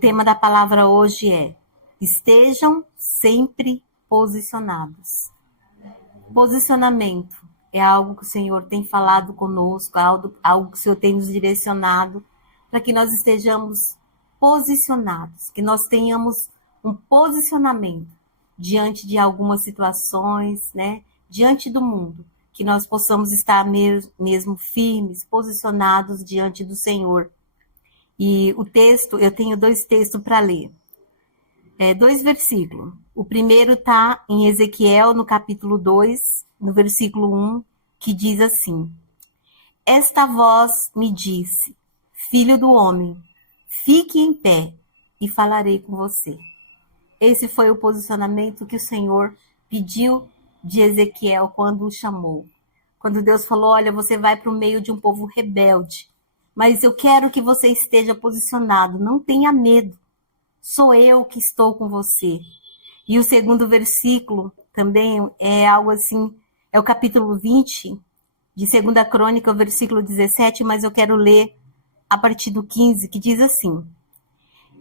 tema da palavra hoje é: estejam sempre posicionados. Posicionamento é algo que o Senhor tem falado conosco, algo que o Senhor tem nos direcionado para que nós estejamos posicionados, que nós tenhamos um posicionamento diante de algumas situações, né? Diante do mundo, que nós possamos estar mesmo firmes, posicionados diante do Senhor. E o texto, eu tenho 2 textos para ler. 2 versículos. O primeiro está em Ezequiel, no capítulo 2, no versículo 1, que diz assim: Esta voz me disse, filho do homem, fique em pé e falarei com você. Esse foi o posicionamento que o Senhor pediu de Ezequiel quando o chamou. Quando Deus falou: olha, você vai para o meio de um povo rebelde, mas eu quero que você esteja posicionado, não tenha medo. Sou eu que estou com você. E o segundo versículo também é algo assim, é o capítulo 20 de 2 Crônica, o versículo 17, mas eu quero ler a partir do 15, que diz assim: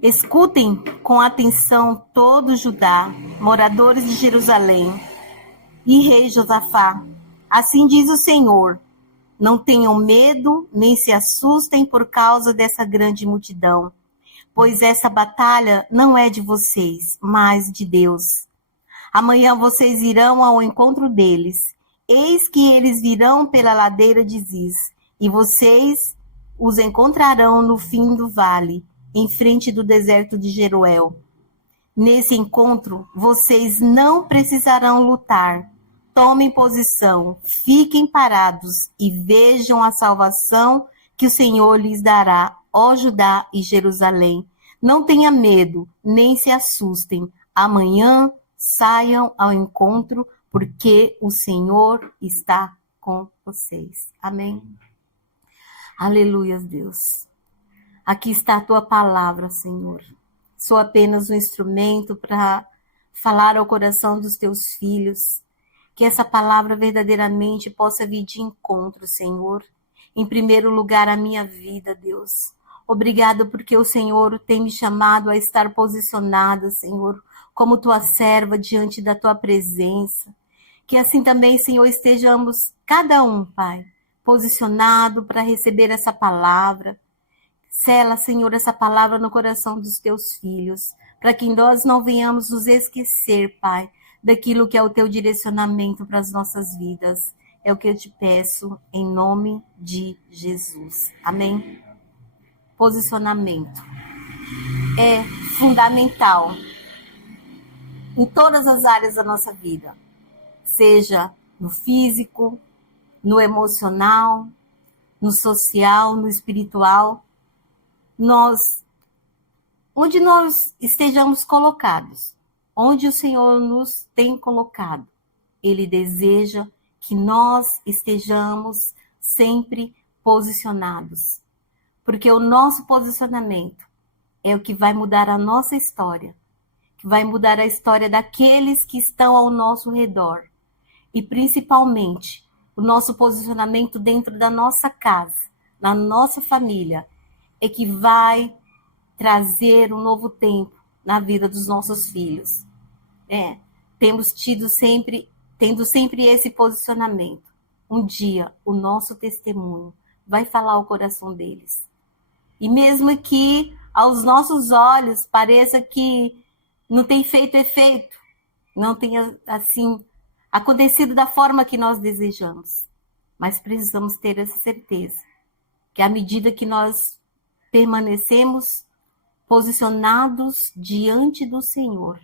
Escutem com atenção todo Judá, moradores de Jerusalém, e rei Josafá. Assim diz o Senhor: não tenham medo, nem se assustem por causa dessa grande multidão, pois essa batalha não é de vocês, mas de Deus. Amanhã vocês irão ao encontro deles. Eis que eles virão pela ladeira de Ziz, e vocês os encontrarão no fim do vale, em frente do deserto de Jeruel. Nesse encontro, vocês não precisarão lutar. Tomem posição, fiquem parados e vejam a salvação que o Senhor lhes dará, ó Judá e Jerusalém. Não tenha medo, nem se assustem. Amanhã saiam ao encontro, porque o Senhor está com vocês. Amém. Aleluia, Deus. Aqui está a tua palavra, Senhor. Sou apenas um instrumento para falar ao coração dos teus filhos. Que essa palavra verdadeiramente possa vir de encontro, Senhor. Em primeiro lugar, a minha vida, Deus. Obrigado porque o Senhor tem me chamado a estar posicionada, Senhor, como tua serva diante da tua presença. Que assim também, Senhor, estejamos cada um, Pai, posicionado para receber essa palavra. Sela, Senhor, essa palavra no coração dos teus filhos, para que nós não venhamos nos esquecer, Pai, daquilo que é o teu direcionamento para as nossas vidas. É o que eu te peço em nome de Jesus. Amém? Posicionamento é fundamental em todas as áreas da nossa vida, seja no físico, no emocional, no social, no espiritual. Onde nós estejamos colocados, onde o Senhor nos tem colocado, Ele deseja que nós estejamos sempre posicionados. Porque o nosso posicionamento é o que vai mudar a nossa história, que vai mudar a história daqueles que estão ao nosso redor. E principalmente, o nosso posicionamento dentro da nossa casa, na nossa família, é que vai trazer um novo tempo na vida dos nossos filhos. Tendo sempre esse posicionamento. Um dia, o nosso testemunho vai falar ao coração deles. E mesmo que aos nossos olhos pareça que não tem feito efeito, não tenha, assim, acontecido da forma que nós desejamos. Mas precisamos ter essa certeza, que à medida que nós permanecemos posicionados diante do Senhor,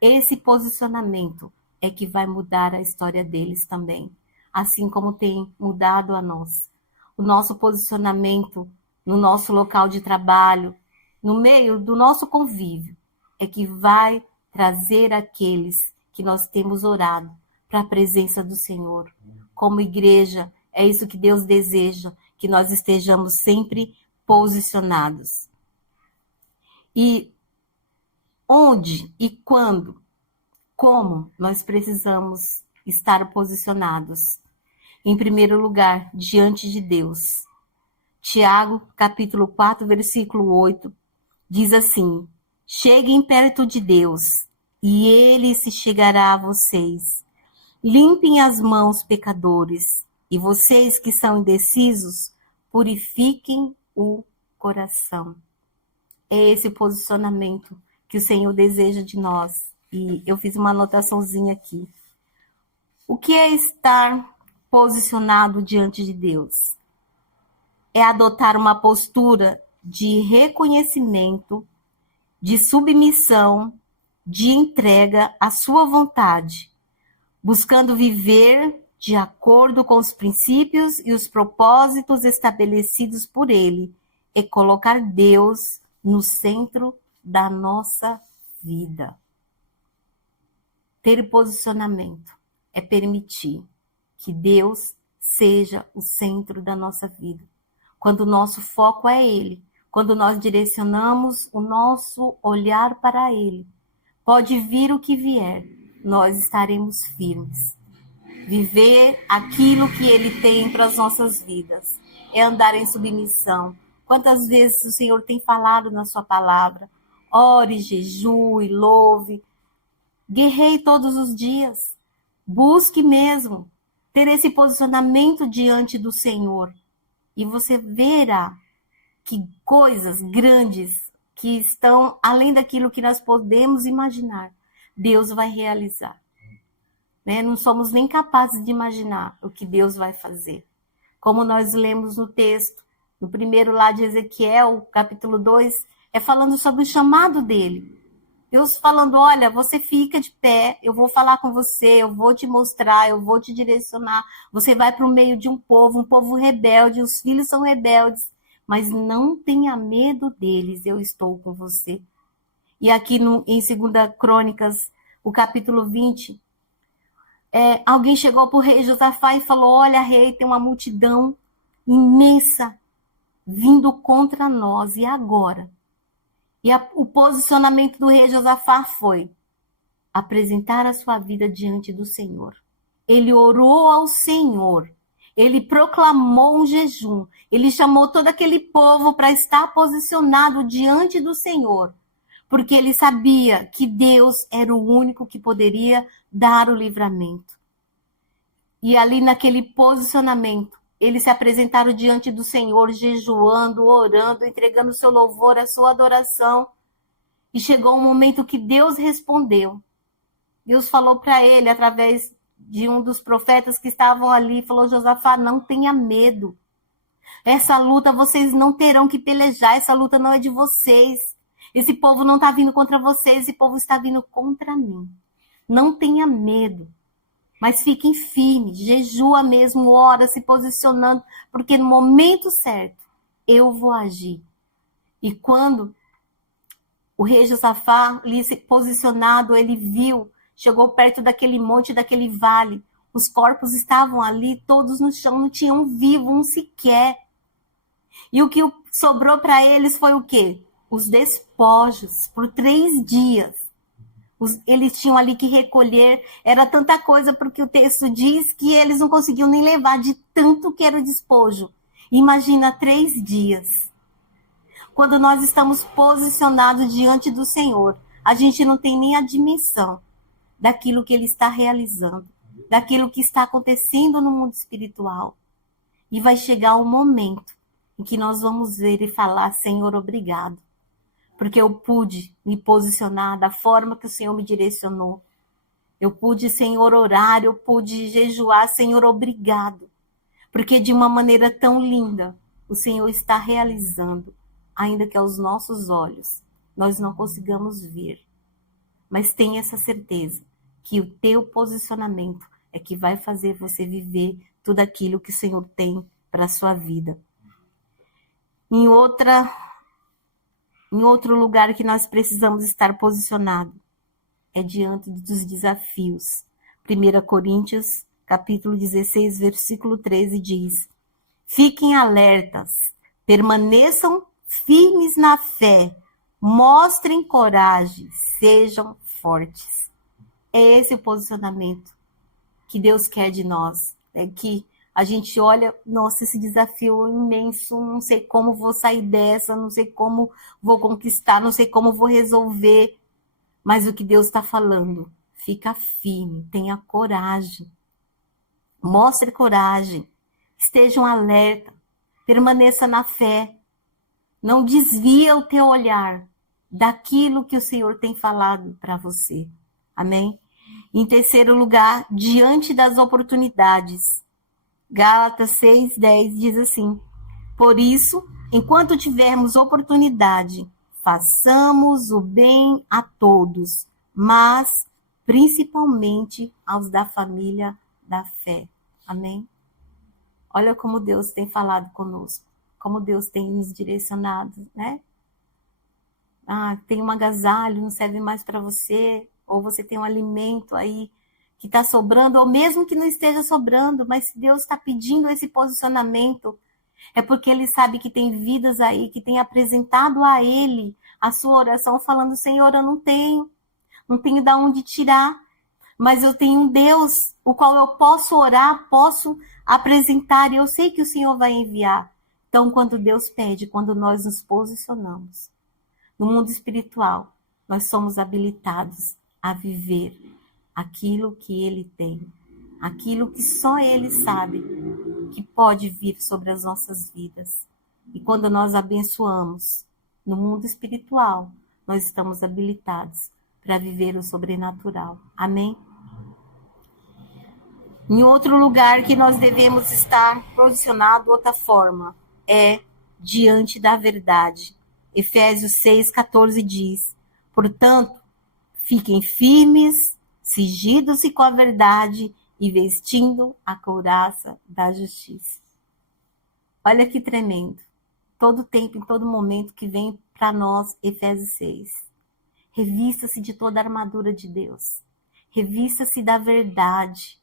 esse posicionamento é que vai mudar a história deles também, assim como tem mudado a nós. O nosso posicionamento no nosso local de trabalho, no meio do nosso convívio, é que vai trazer aqueles que nós temos orado para a presença do Senhor. Como igreja, é isso que Deus deseja, que nós estejamos sempre posicionados. E onde e quando, como nós precisamos estar posicionados? Em primeiro lugar, diante de Deus. Tiago, capítulo 4, versículo 8, diz assim: Cheguem perto de Deus, e Ele se chegará a vocês. Limpem as mãos, pecadores, e vocês que são indecisos, purifiquem o coração. É esse posicionamento que o Senhor deseja de nós. E eu fiz uma anotaçãozinha aqui. O que é estar posicionado diante de Deus? É adotar uma postura de reconhecimento, de submissão, de entrega à sua vontade, buscando viver de acordo com os princípios e os propósitos estabelecidos por Ele, e colocar Deus no centro da nossa vida. Ter posicionamento é permitir que Deus seja o centro da nossa vida. Quando o nosso foco é Ele, quando nós direcionamos o nosso olhar para Ele, pode vir o que vier, nós estaremos firmes. Viver aquilo que Ele tem para as nossas vidas é andar em submissão. Quantas vezes o Senhor tem falado na sua palavra? Ore, jejue, louve. Guerreie todos os dias. Busque mesmo ter esse posicionamento diante do Senhor. E você verá que coisas grandes que estão além daquilo que nós podemos imaginar, Deus vai realizar. Né? Não somos nem capazes de imaginar o que Deus vai fazer. Como nós lemos no texto, no primeiro lá de Ezequiel, capítulo 2, é falando sobre o chamado dele. Deus falando, olha, você fica de pé, eu vou falar com você, eu vou te mostrar, eu vou te direcionar. Você vai para o meio de um povo rebelde, os filhos são rebeldes, mas não tenha medo deles, eu estou com você. E aqui em 2 Crônicas, o capítulo 20, alguém chegou para o rei Josafá e falou, olha, rei, tem uma multidão imensa vindo contra nós, e agora? E o posicionamento do rei Josafá foi apresentar a sua vida diante do Senhor. Ele orou ao Senhor, ele proclamou um jejum, ele chamou todo aquele povo para estar posicionado diante do Senhor, porque ele sabia que Deus era o único que poderia dar o livramento. E ali naquele posicionamento, eles se apresentaram diante do Senhor, jejuando, orando, entregando o seu louvor, a sua adoração. E chegou um momento que Deus respondeu. Deus falou para ele, através de um dos profetas que estavam ali, falou, Josafá, não tenha medo. Essa luta vocês não terão que pelejar, essa luta não é de vocês. Esse povo não está vindo contra vocês, esse povo está vindo contra mim. Não tenha medo. Mas fiquem firmes, jejua mesmo, ora, se posicionando, porque no momento certo, eu vou agir. E quando o rei Josafá, ali se posicionado, ele viu, chegou perto daquele monte, daquele vale, os corpos estavam ali, todos no chão, não tinha um vivo, um sequer. E o que sobrou para eles foi o quê? Os despojos, por 3 dias. Eles tinham ali que recolher, era tanta coisa, porque o texto diz que eles não conseguiam nem levar de tanto que era o despojo. Imagina 3 dias. Quando nós estamos posicionados diante do Senhor, a gente não tem nem a dimensão daquilo que Ele está realizando, daquilo que está acontecendo no mundo espiritual. E vai chegar um momento em que nós vamos ver e falar, Senhor, obrigado. Porque eu pude me posicionar da forma que o Senhor me direcionou. Eu pude, Senhor, orar, eu pude jejuar, Senhor, obrigado. Porque de uma maneira tão linda, o Senhor está realizando, ainda que aos nossos olhos nós não consigamos ver. Mas tenha essa certeza que o teu posicionamento é que vai fazer você viver tudo aquilo que o Senhor tem para a sua vida. Em outro lugar que nós precisamos estar posicionados é diante dos desafios. 1 Coríntios, capítulo 16, versículo 13 diz: fiquem alertas, permaneçam firmes na fé, mostrem coragem, sejam fortes. É esse o posicionamento que Deus quer de nós, é que A gente olha, nossa, esse desafio é imenso, não sei como vou sair dessa, não sei como vou conquistar, não sei como vou resolver. Mas o que Deus está falando, fica firme, tenha coragem, mostre coragem, esteja um alerta, permaneça na fé, não desvia o teu olhar daquilo que o Senhor tem falado para você. Amém? Em terceiro lugar, diante das oportunidades. Gálatas 6:10 diz assim: por isso, enquanto tivermos oportunidade, façamos o bem a todos, mas principalmente aos da família da fé. Amém? Olha como Deus tem falado conosco, como Deus tem nos direcionado, né? Tem um agasalho, não serve mais para você, ou você tem um alimento aí que está sobrando, ou mesmo que não esteja sobrando, mas se Deus está pedindo esse posicionamento, é porque Ele sabe que tem vidas aí que tem apresentado a Ele a sua oração, falando: Senhor, eu não tenho de onde tirar, mas eu tenho um Deus, o qual eu posso orar, posso apresentar, e eu sei que o Senhor vai enviar. Então, quando Deus pede, quando nós nos posicionamos no mundo espiritual, nós somos habilitados a viver aquilo que Ele tem, aquilo que só Ele sabe que pode vir sobre as nossas vidas. E quando nós abençoamos no mundo espiritual, nós estamos habilitados para viver o sobrenatural. Amém? Em outro lugar que nós devemos estar posicionados, outra forma, é diante da verdade. Efésios 6:14 diz: portanto, fiquem firmes, cingidos-se com a verdade e vestindo a couraça da justiça. Olha que tremendo. Todo tempo, em todo momento que vem para nós, Efésios 6. Revista-se de toda a armadura de Deus. Revista-se da verdade.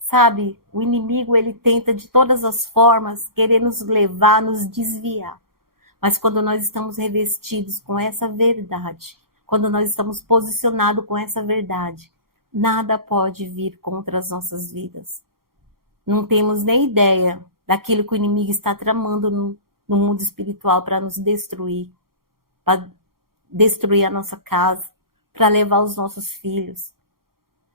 Sabe, o inimigo, ele tenta de todas as formas querer nos levar, nos desviar. Mas quando nós estamos revestidos com essa verdade, quando nós estamos posicionados com essa verdade, nada pode vir contra as nossas vidas. Não temos nem ideia daquilo que o inimigo está tramando no mundo espiritual para nos destruir, para destruir a nossa casa, para levar os nossos filhos.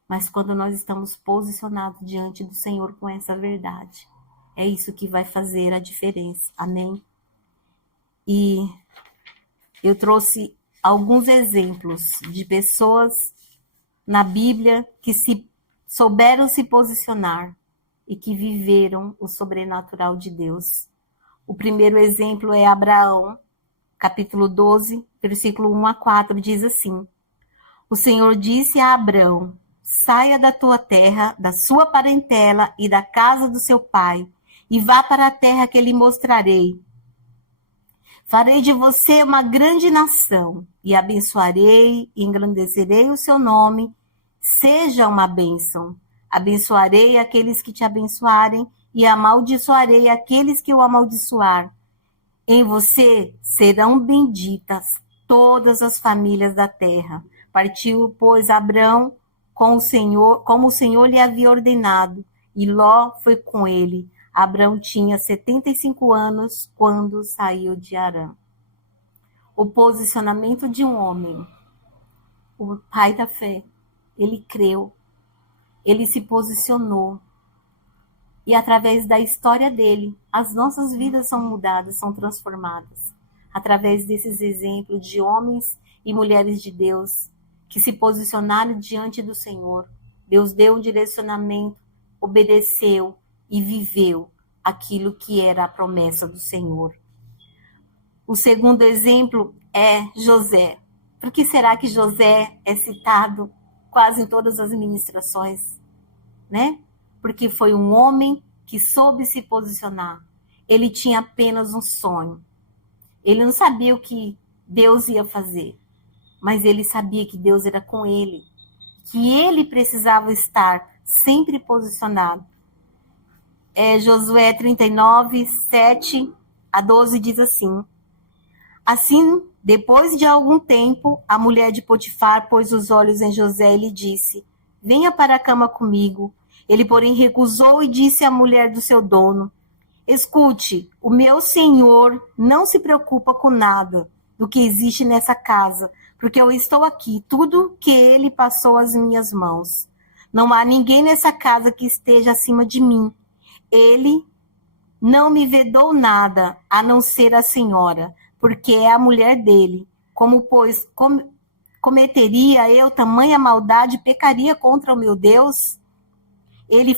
Mas quando nós estamos posicionados diante do Senhor com essa verdade, é isso que vai fazer a diferença. Amém? E eu trouxe alguns exemplos de pessoas na Bíblia que souberam se posicionar e que viveram o sobrenatural de Deus. O primeiro exemplo é Abraão, capítulo 12, versículo 1-4, diz assim: o Senhor disse a Abraão: saia da tua terra, da sua parentela e da casa do seu pai, e vá para a terra que lhe mostrarei. Farei de você uma grande nação, e abençoarei e engrandecerei o seu nome. Seja uma bênção. Abençoarei aqueles que te abençoarem, e amaldiçoarei aqueles que o amaldiçoar. Em você serão benditas todas as famílias da terra. Partiu, pois, Abrão com o Senhor, como o Senhor lhe havia ordenado, e Ló foi com ele. Abrão tinha 75 anos quando saiu de Harã. O posicionamento de um homem, o pai da fé, ele creu, ele se posicionou. E através da história dele, as nossas vidas são mudadas, são transformadas. Através desses exemplos de homens e mulheres de Deus que se posicionaram diante do Senhor. Deus deu um direcionamento, obedeceu e viveu aquilo que era a promessa do Senhor. O segundo exemplo é José. Por que será que José é citado quase em todas as ministrações, né? Porque foi um homem que soube se posicionar. Ele tinha apenas um sonho. Ele não sabia o que Deus ia fazer, mas ele sabia que Deus era com ele, que ele precisava estar sempre posicionado. Josué 39, 7-12 diz assim: assim, depois de algum tempo, a mulher de Potifar pôs os olhos em José e lhe disse: venha para a cama comigo. Ele, porém, recusou e disse à mulher do seu dono: escute, o meu senhor não se preocupa com nada do que existe nessa casa, porque eu estou aqui, tudo que ele passou às minhas mãos. Não há ninguém nessa casa que esteja acima de mim. Ele não me vedou nada, a não ser a senhora, porque é a mulher dele. Como, pois, cometeria eu tamanha maldade e pecaria contra o meu Deus? Ela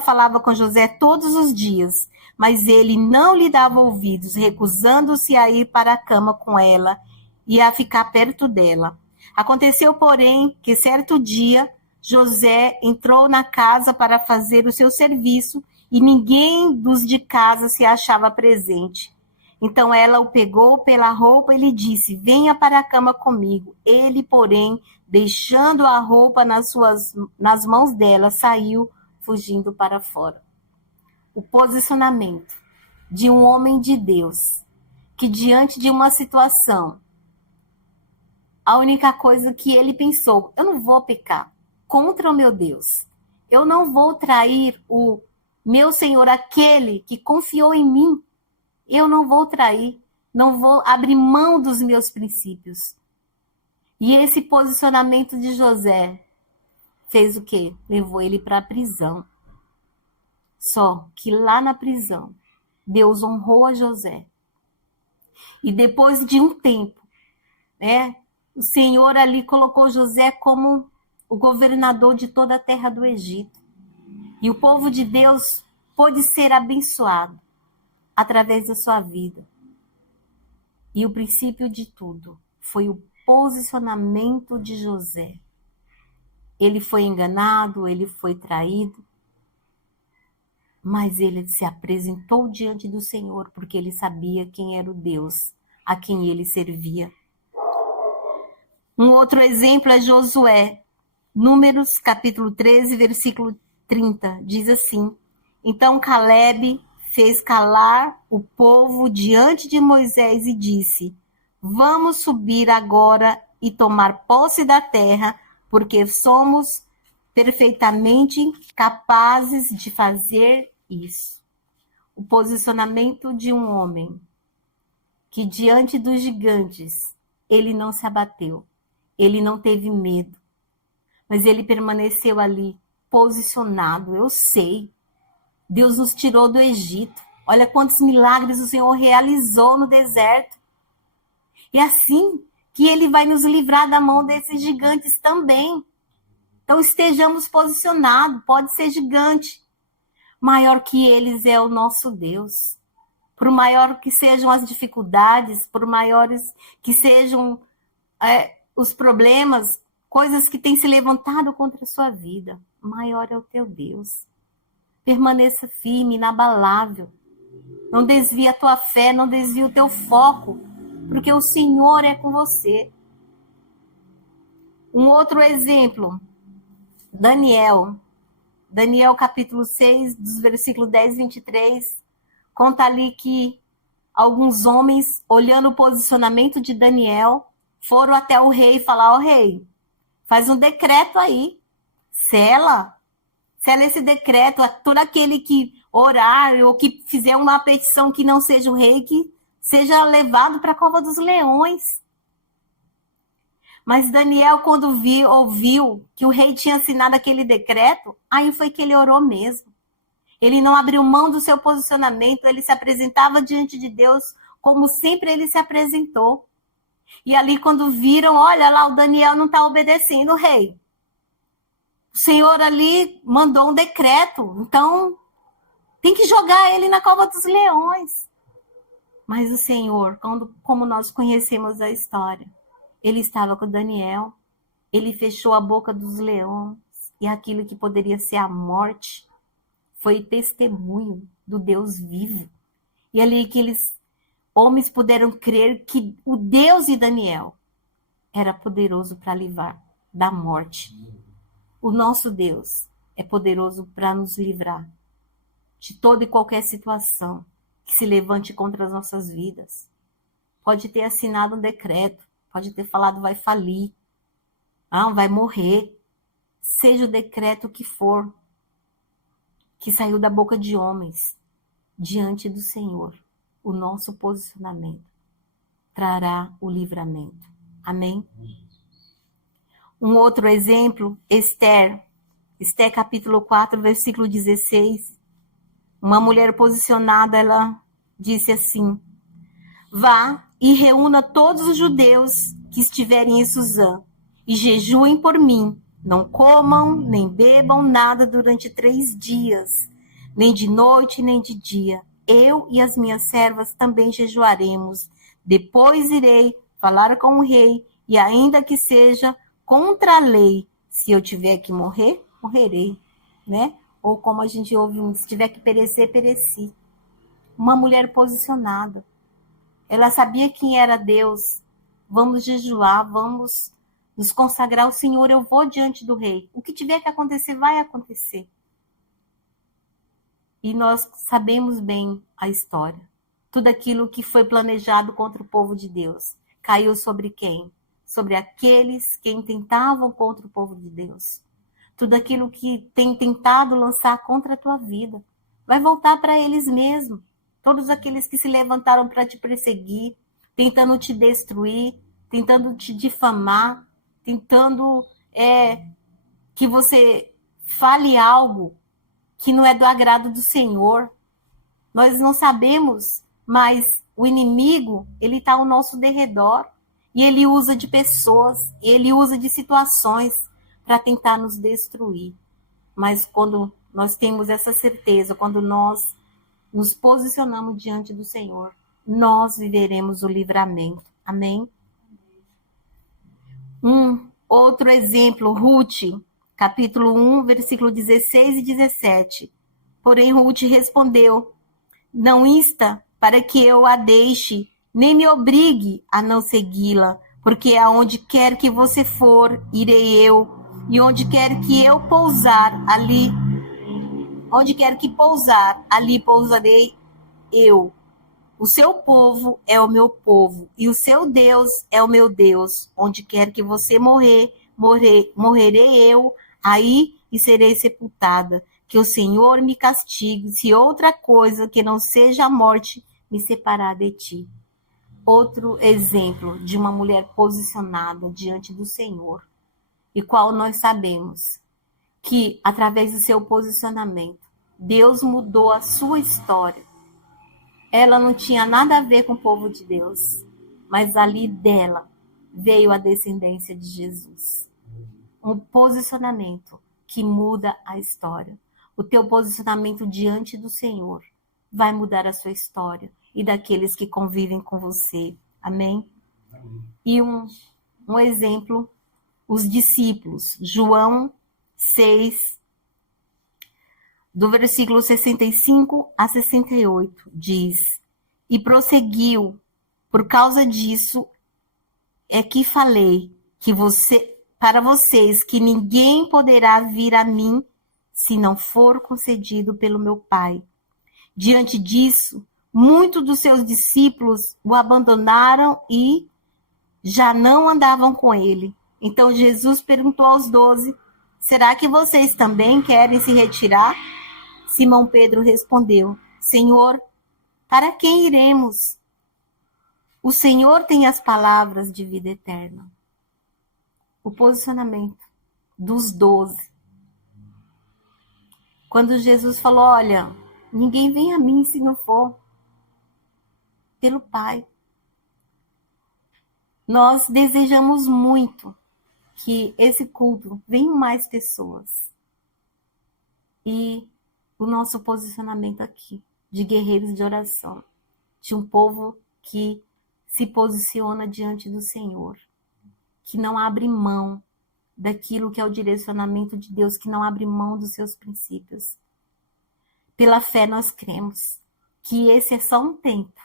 falava com José todos os dias, mas ele não lhe dava ouvidos, recusando-se a ir para a cama com ela e a ficar perto dela. Aconteceu, porém, que certo dia José entrou na casa para fazer o seu serviço e ninguém dos de casa se achava presente. Então ela o pegou pela roupa e lhe disse: venha para a cama comigo. Ele, porém, deixando a roupa nas mãos dela, saiu fugindo para fora. O posicionamento de um homem de Deus que, diante de uma situação, a única coisa que ele pensou: eu não vou pecar contra o meu Deus. Eu não vou trair o meu Senhor, aquele que confiou em mim. Eu não vou trair, não vou abrir mão dos meus princípios. E esse posicionamento de José fez o quê? Levou ele para a prisão. Só que lá na prisão, Deus honrou a José. E depois de um tempo, o Senhor ali colocou José como o governador de toda a terra do Egito. E o povo de Deus pôde ser abençoado através da sua vida. E o princípio de tudo foi o posicionamento de José. Ele foi enganado, ele foi traído, mas ele se apresentou diante do Senhor, porque ele sabia quem era o Deus a quem ele servia. Um outro exemplo é Josué. Números, capítulo 13, versículo 30, diz assim: então Calebe fez calar o povo diante de Moisés e disse: vamos subir agora e tomar posse da terra, porque somos perfeitamente capazes de fazer isso. O posicionamento de um homem que, diante dos gigantes, ele não se abateu, ele não teve medo, mas ele permaneceu ali posicionado. Eu sei, Deus nos tirou do Egito. Olha quantos milagres o Senhor realizou no deserto. E assim que ele vai nos livrar da mão desses gigantes também. Então estejamos posicionados. Pode ser gigante. Maior que eles é o nosso Deus. Por maior que sejam as dificuldades, por maiores que sejam os problemas, coisas que têm se levantado contra a sua vida, maior é o teu Deus. Permaneça firme, inabalável. Não desvie a tua fé, não desvie o teu foco, porque o Senhor é com você. Um outro exemplo, Daniel. Daniel capítulo 6, dos versículos 10 e 23, conta ali que alguns homens, olhando o posicionamento de Daniel, foram até o rei e falaram: ó rei, faz um decreto aí, sela esse decreto, todo aquele que orar ou que fizer uma petição que não seja o rei, que seja levado para a cova dos leões. Mas Daniel, quando ouviu que o rei tinha assinado aquele decreto, aí foi que ele orou mesmo. Ele não abriu mão do seu posicionamento, ele se apresentava diante de Deus como sempre ele se apresentou. E ali quando viram, olha lá, o Daniel não está obedecendo o rei. O Senhor ali mandou um decreto, então tem que jogar ele na cova dos leões. Mas o Senhor, como nós conhecemos a história, ele estava com Daniel, ele fechou a boca dos leões, e aquilo que poderia ser a morte foi testemunho do Deus vivo. E ali aqueles homens puderam crer que o Deus de Daniel era poderoso para livrar da morte. O nosso Deus é poderoso para nos livrar de toda e qualquer situação que se levante contra as nossas vidas. Pode ter assinado um decreto, pode ter falado vai falir, vai morrer. seja o decreto que for, que saiu da boca de homens, diante do Senhor, o nosso posicionamento trará o livramento. Amém? Um outro exemplo, Esther capítulo 4, versículo 16. Uma mulher posicionada, ela disse assim: vá e reúna todos os judeus que estiverem em Suzã e jejuem por mim. Não comam, nem bebam nada durante 3 dias, nem de noite, nem de dia. Eu e as minhas servas também jejuaremos. Depois irei falar com o rei, e ainda que seja contra a lei, se eu tiver que morrer, morrerei, né? Ou como a gente ouve, se tiver que perecer, pereci. Uma mulher posicionada. Ela sabia quem era Deus. Vamos jejuar, vamos nos consagrar ao Senhor. Eu vou diante do rei. O que tiver que acontecer, vai acontecer. E nós sabemos bem a história. Tudo aquilo que foi planejado contra o povo de Deus caiu sobre quem? Sobre aqueles que tentavam contra o povo de Deus. Tudo aquilo que tem tentado lançar contra a tua vida vai voltar para eles mesmos. Todos aqueles que se levantaram para te perseguir, tentando te destruir, tentando te difamar, tentando que você fale algo que não é do agrado do Senhor. Nós não sabemos, mas o inimigo, ele está ao nosso derredor. E ele usa de pessoas, ele usa de situações para tentar nos destruir. Mas quando nós temos essa certeza, quando nós nos posicionamos diante do Senhor, nós viveremos o livramento. Amém? Outro exemplo, Ruth, capítulo 1, versículo 16 e 17. Porém, Ruth respondeu: não insta para que eu a deixe, nem me obrigue a não segui-la, porque aonde quer que você for, irei eu, e onde quer que eu pousar, ali pousarei eu. O seu povo é o meu povo, e o seu Deus é o meu Deus. Onde quer que você morrerei eu, aí e serei sepultada. Que o Senhor me castigue, se outra coisa que não seja a morte me separar de ti. Outro exemplo de uma mulher posicionada diante do Senhor, e qual nós sabemos que, através do seu posicionamento, Deus mudou a sua história. Ela não tinha nada a ver com o povo de Deus, mas ali dela veio a descendência de Jesus. Um posicionamento que muda a história. O teu posicionamento diante do Senhor vai mudar a sua história e daqueles que convivem com você. Amém? E um exemplo, os discípulos. João 6, do versículo 65 a 68, diz: e prosseguiu, por causa disso é que falei para vocês que ninguém poderá vir a mim se não for concedido pelo meu Pai. Diante disso, muitos dos seus discípulos o abandonaram e já não andavam com ele. Então Jesus perguntou aos 12, será que vocês também querem se retirar? Simão Pedro respondeu, Senhor, para quem iremos? O Senhor tem as palavras de vida eterna. O posicionamento dos 12. Quando Jesus falou, olha, ninguém vem a mim se não for pelo Pai. Nós desejamos muito que esse culto venham mais pessoas. E o nosso posicionamento aqui, de guerreiros de oração, de um povo que se posiciona diante do Senhor, que não abre mão daquilo que é o direcionamento de Deus, que não abre mão dos seus princípios. Pela fé nós cremos que esse é só um tempo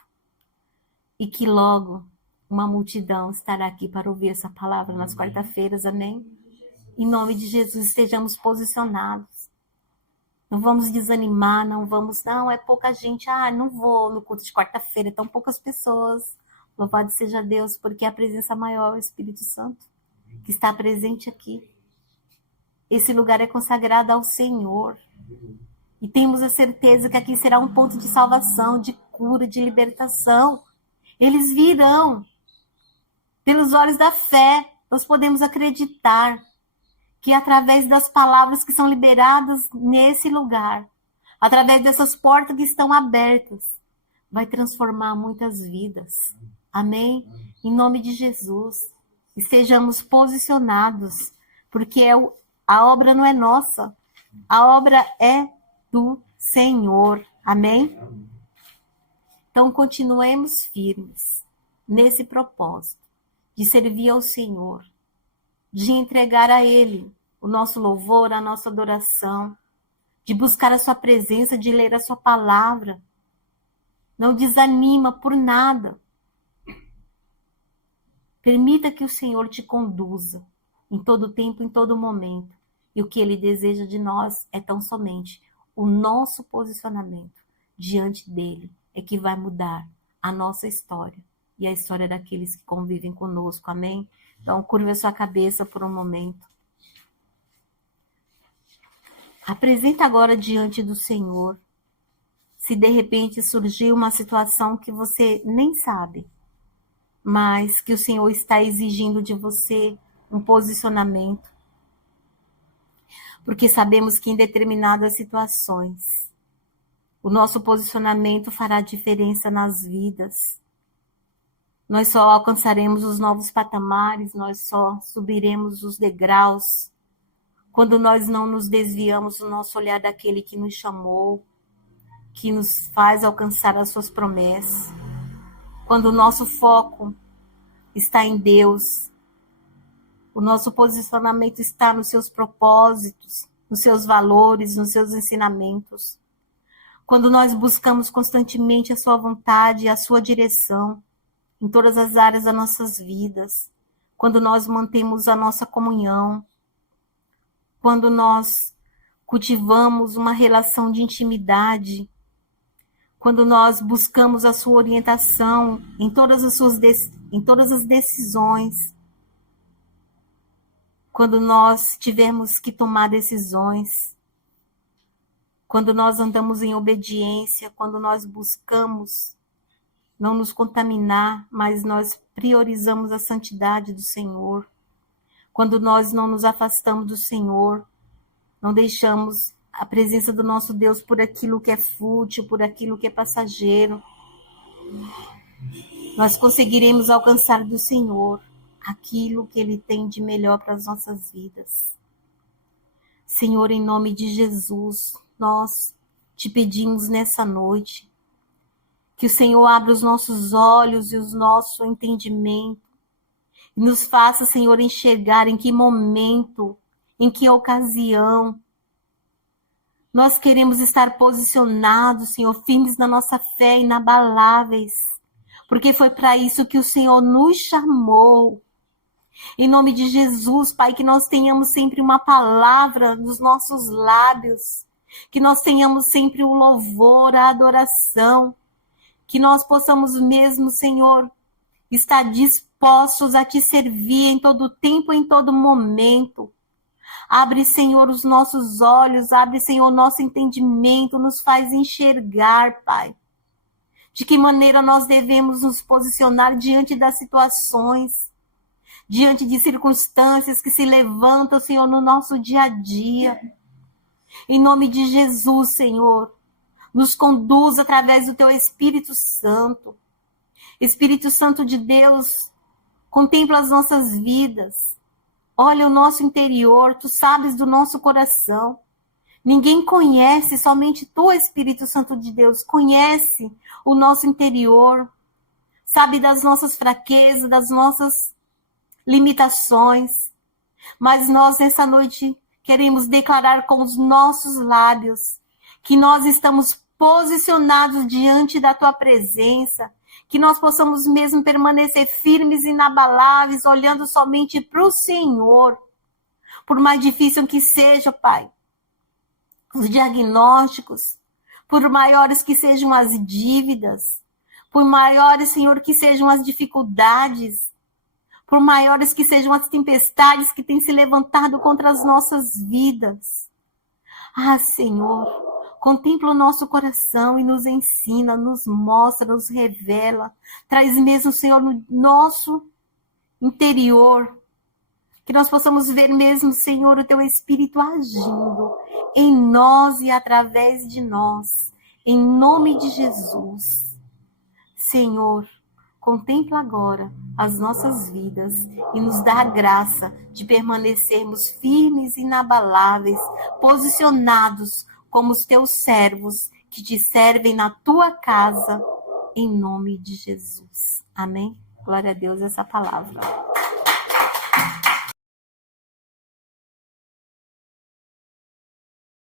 e que logo uma multidão estará aqui para ouvir essa palavra nas quarta-feiras, amém? Em nome de Jesus, estejamos posicionados. Não vamos desanimar, não, é pouca gente, não vou no culto de quarta-feira, tão poucas pessoas. Louvado seja Deus, porque a presença maior é o Espírito Santo, que está presente aqui. Esse lugar é consagrado ao Senhor. E temos a certeza que aqui será um ponto de salvação, de cura, de libertação. Eles virão. Pelos olhos da fé, nós podemos acreditar que através das palavras que são liberadas nesse lugar, através dessas portas que estão abertas, vai transformar muitas vidas. Amém? Em nome de Jesus. Estejamos posicionados, porque a obra não é nossa, a obra é do Senhor. Amém? Então, continuemos firmes nesse propósito de servir ao Senhor, de entregar a Ele o nosso louvor, a nossa adoração, de buscar a sua presença, de ler a sua palavra. Não desanima por nada. Permita que o Senhor te conduza em todo tempo, em todo momento. E o que Ele deseja de nós é tão somente o nosso posicionamento diante dEle é que vai mudar a nossa história e a história daqueles que convivem conosco. Amém? Então, curva a sua cabeça por um momento. Apresenta agora diante do Senhor. Se de repente surgiu uma situação que você nem sabe, mas que o Senhor está exigindo de você um posicionamento. Porque sabemos que em determinadas situações, o nosso posicionamento fará diferença nas vidas. Nós só alcançaremos os novos patamares, nós só subiremos os degraus quando nós não nos desviamos do nosso olhar daquele que nos chamou, que nos faz alcançar as suas promessas. Quando o nosso foco está em Deus, o nosso posicionamento está nos seus propósitos, nos seus valores, nos seus ensinamentos. Quando nós buscamos constantemente a sua vontade e a sua direção em todas as áreas das nossas vidas, quando nós mantemos a nossa comunhão, quando nós cultivamos uma relação de intimidade, quando nós buscamos a sua orientação em todas as decisões, quando nós tivermos que tomar decisões, quando nós andamos em obediência, quando nós buscamos não nos contaminar, mas nós priorizamos a santidade do Senhor, quando nós não nos afastamos do Senhor, não deixamos a presença do nosso Deus por aquilo que é fútil, por aquilo que é passageiro, nós conseguiremos alcançar do Senhor aquilo que Ele tem de melhor para as nossas vidas. Senhor, em nome de Jesus, nós te pedimos nessa noite que o Senhor abra os nossos olhos e o nosso entendimento e nos faça, Senhor, enxergar em que momento, em que ocasião nós queremos estar posicionados, Senhor, firmes na nossa fé, inabaláveis, porque foi para isso que o Senhor nos chamou. Em nome de Jesus, Pai, que nós tenhamos sempre uma palavra nos nossos lábios, que nós tenhamos sempre o louvor, a adoração, que nós possamos mesmo, Senhor, estar dispostos a te servir em todo tempo, em todo momento. Abre, Senhor, os nossos olhos, abre, Senhor, o nosso entendimento, nos faz enxergar, Pai. De que maneira nós devemos nos posicionar diante das situações, diante de circunstâncias que se levantam, Senhor, no nosso dia a dia. Em nome de Jesus, Senhor, nos conduz através do Teu Espírito Santo. Espírito Santo de Deus, contempla as nossas vidas. Olha o nosso interior, Tu sabes do nosso coração. Ninguém conhece, somente Tu, Espírito Santo de Deus, conhece o nosso interior. Sabe das nossas fraquezas, das nossas limitações. Mas nós, nessa noite, queremos declarar com os nossos lábios que nós estamos posicionados diante da Tua presença, que nós possamos mesmo permanecer firmes e inabaláveis, olhando somente para o Senhor. Por mais difícil que seja, Pai, os diagnósticos, por maiores que sejam as dívidas, por maiores, Senhor, que sejam as dificuldades, por maiores que sejam as tempestades que têm se levantado contra as nossas vidas. Ah, Senhor, contempla o nosso coração e nos ensina, nos mostra, nos revela. Traz mesmo, Senhor, no nosso interior, que nós possamos ver mesmo, Senhor, o Teu Espírito agindo em nós e através de nós, em nome de Jesus. Senhor, contempla agora as nossas vidas e nos dá a graça de permanecermos firmes e inabaláveis, posicionados como os Teus servos que te servem na Tua casa, em nome de Jesus. Amém? Glória a Deus, essa palavra.